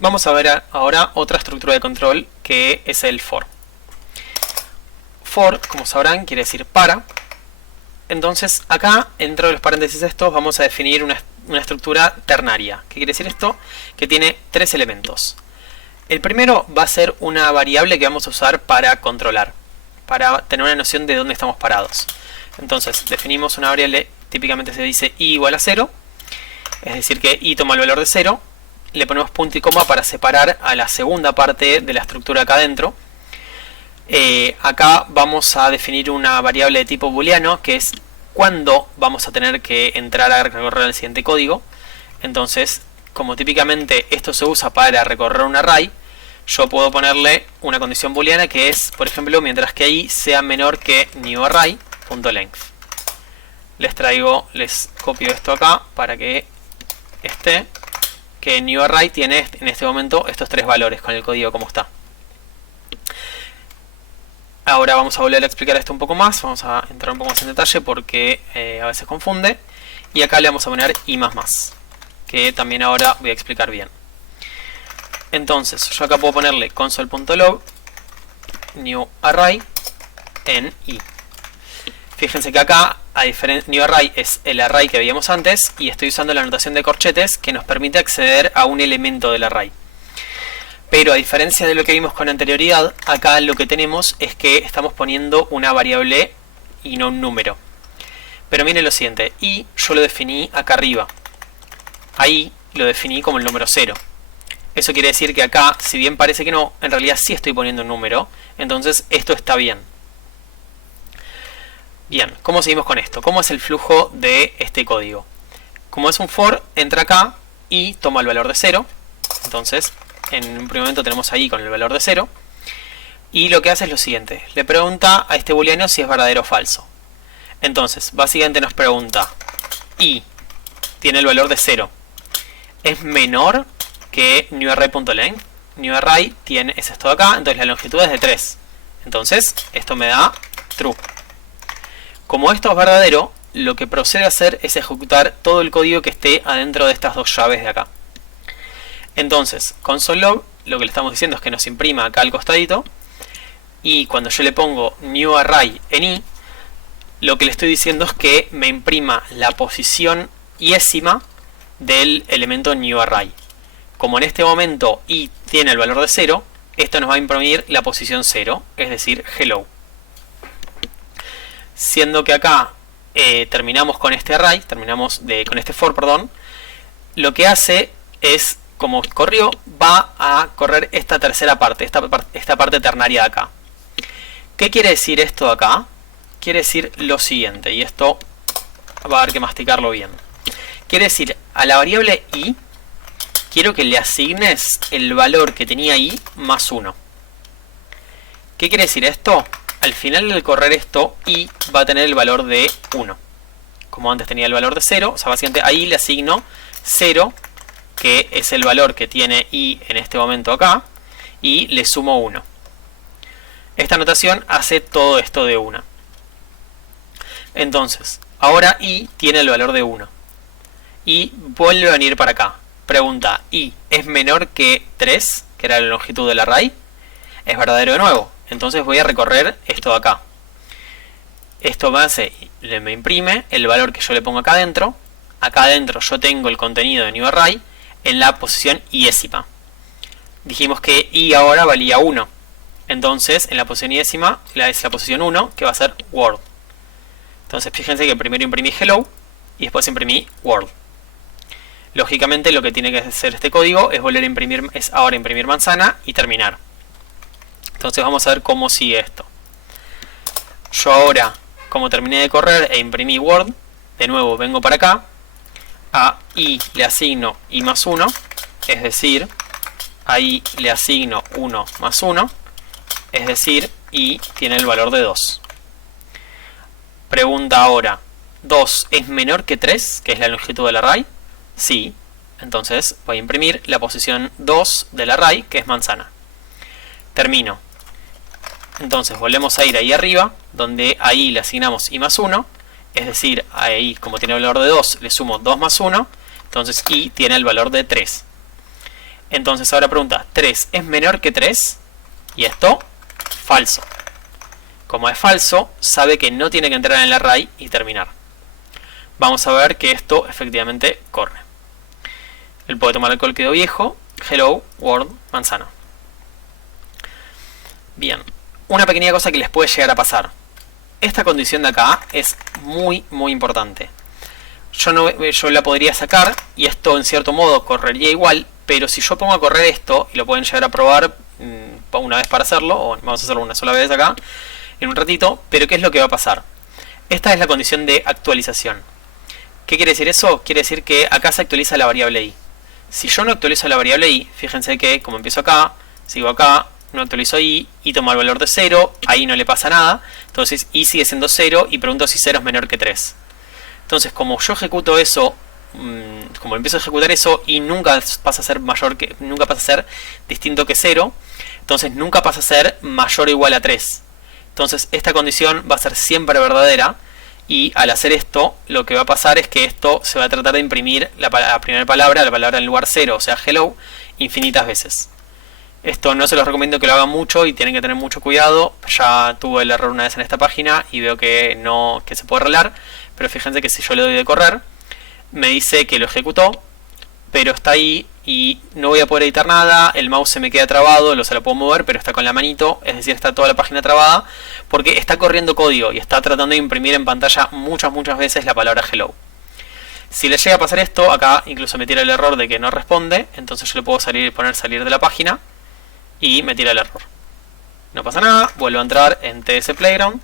Vamos a ver ahora otra estructura de control que es el for. For, como sabrán, quiere decir para. Entonces acá, dentro de los paréntesis estos, vamos a definir una estructura ternaria. ¿Qué quiere decir esto? Que tiene tres elementos. El primero va a ser una variable que vamos a usar para controlar, para tener una noción de dónde estamos parados. Entonces definimos una variable, típicamente se dice i igual a 0, es decir que i toma el valor de 0, le ponemos punto y coma para separar a la segunda parte de la estructura acá adentro. Acá vamos a definir una variable de tipo booleano, que es cuándo vamos a tener que entrar a recorrer el siguiente código. Entonces, como típicamente esto se usa para recorrer un array, yo puedo ponerle una condición booleana que es, por ejemplo, mientras que i sea menor que newArray.length. Les copio esto acá para que esté, que newArray tiene en este momento estos tres valores con el código como está. Ahora vamos a volver a explicar esto un poco más, vamos a entrar un poco más en detalle porque a veces confunde. Y acá le vamos a poner i++, que también ahora voy a explicar bien. Entonces, yo acá puedo ponerle console.log newArray en i. Fíjense que acá, newArray es el array que veíamos antes y estoy usando la notación de corchetes que nos permite acceder a un elemento del array. Pero a diferencia de lo que vimos con anterioridad, acá lo que tenemos es que estamos poniendo una variable y no un número. Pero miren lo siguiente, i yo lo definí acá arriba. Ahí lo definí como el número 0. Eso quiere decir que acá, si bien parece que no, en realidad sí estoy poniendo un número. Entonces esto está bien. Bien, ¿cómo seguimos con esto? ¿Cómo es el flujo de este código? Como es un for, entra acá y toma el valor de 0. Entonces, en un primer momento tenemos ahí con el valor de 0. Y lo que hace es lo siguiente. Le pregunta a este booleano si es verdadero o falso. Entonces, básicamente nos pregunta, i tiene el valor de 0. ¿Es menor que newArray.length? newArray es esto de acá, entonces la longitud es de 3. Entonces, esto me da true. Como esto es verdadero, lo que procede a hacer es ejecutar todo el código que esté adentro de estas dos llaves de acá. Entonces, console.log, lo que le estamos diciendo es que nos imprima acá al costadito. Y cuando yo le pongo newArray en i, lo que le estoy diciendo es que me imprima la posición iésima del elemento newArray. Como en este momento i tiene el valor de 0, esto nos va a imprimir la posición 0, es decir, hello. Siendo que acá terminamos con este array, con este for, perdón, lo que hace es, como corrió, va a correr esta tercera parte, esta parte ternaria de acá. ¿Qué quiere decir esto de acá? Quiere decir lo siguiente, y esto va a haber que masticarlo bien. Quiere decir, a la variable i, quiero que le asignes el valor que tenía i más 1. ¿Qué quiere decir esto? Al final del correr esto, i va a tener el valor de 1. Como antes tenía el valor de 0, o sea, básicamente ahí le asigno 0, que es el valor que tiene i en este momento acá, y le sumo 1. Esta notación hace todo esto de 1. Entonces, ahora i tiene el valor de 1. Y vuelve a venir para acá. Pregunta, i es menor que 3, que era la longitud del array. Es verdadero de nuevo. Entonces voy a recorrer esto de acá. Esto me imprime el valor que yo le pongo acá adentro. Acá adentro yo tengo el contenido de newArray en la posición iésima. Dijimos que i ahora valía 1. Entonces en la posición iésima es la posición 1, que va a ser world. Entonces fíjense que primero imprimí hello y después imprimí world. Lógicamente lo que tiene que hacer este código es volver a imprimir, es ahora imprimir manzana y terminar. Entonces vamos a ver cómo sigue esto. Yo ahora, como terminé de correr e imprimí world, de nuevo vengo para acá. A i le asigno i más 1, es decir, a i le asigno 1 más 1, es decir, i tiene el valor de 2. Pregunta ahora, ¿2 es menor que 3, que es la longitud del array? Sí, entonces voy a imprimir la posición 2 del array, que es manzana. Termino. Entonces volvemos a ir ahí arriba, donde ahí le asignamos i más 1, es decir, ahí como tiene el valor de 2, le sumo 2 más 1, entonces i tiene el valor de 3. Entonces ahora pregunta, 3 es menor que 3, y esto, falso. Como es falso, sabe que no tiene que entrar en el array y terminar. Vamos a ver que esto efectivamente corre. Él puede tomar alcohol quedó viejo, hello, world, manzana. Bien, una pequeña cosa que les puede llegar a pasar. Esta condición de acá es muy importante. Yo la podría sacar y esto en cierto modo correría igual, pero si yo pongo a correr esto, y lo pueden llegar a probar una vez para hacerlo, o vamos a hacerlo una sola vez acá, en un ratito, pero ¿qué es lo que va a pasar? Esta es la condición de actualización. ¿Qué quiere decir eso? Quiere decir que acá se actualiza la variable i. Si yo no actualizo la variable i, fíjense que como empiezo acá, sigo acá, no actualizo i, y tomo el valor de 0, ahí no le pasa nada, entonces i sigue siendo 0 y pregunto si 0 es menor que 3. Entonces como yo ejecuto eso, como empiezo a ejecutar eso, y nunca pasa a ser nunca pasa a ser distinto que 0, entonces nunca pasa a ser mayor o igual a 3. Entonces esta condición va a ser siempre verdadera, y al hacer esto, lo que va a pasar es que esto se va a tratar de imprimir la primera palabra, la palabra en lugar 0, o sea hello, infinitas veces. Esto no se los recomiendo que lo hagan mucho y tienen que tener mucho cuidado. Ya tuve el error una vez en esta página y veo que se puede arreglar, pero fíjense que si yo le doy de correr, me dice que lo ejecutó, pero está ahí y no voy a poder editar nada, el mouse se me queda trabado, se lo puedo mover, pero está con la manito, es decir, está toda la página trabada, porque está corriendo código y está tratando de imprimir en pantalla muchas veces la palabra hello. Si le llega a pasar esto, acá incluso me tira el error de que no responde, entonces yo le puedo poner salir de la página y me tira el error. No pasa nada, vuelvo a entrar en TS Playground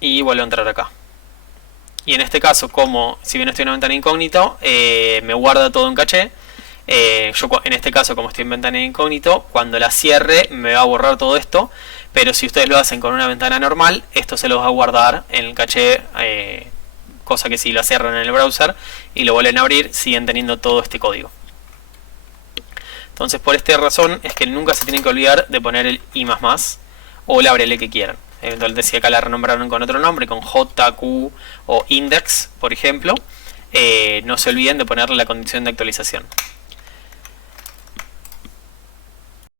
y vuelvo a entrar acá. Y en este caso, como si bien estoy en una ventana incógnito, me guarda todo en caché. Yo en este caso, como estoy en ventana incógnito, cuando la cierre me va a borrar todo esto, pero si ustedes lo hacen con una ventana normal, esto se los va a guardar en el caché, cosa que si lo cierran en el browser y lo vuelven a abrir, siguen teniendo todo este código. Entonces por esta razón es que nunca se tienen que olvidar de poner el i++ o la variable que quieran. Eventualmente si acá la renombraron con otro nombre, con j, q o index, por ejemplo, no se olviden de ponerle la condición de actualización.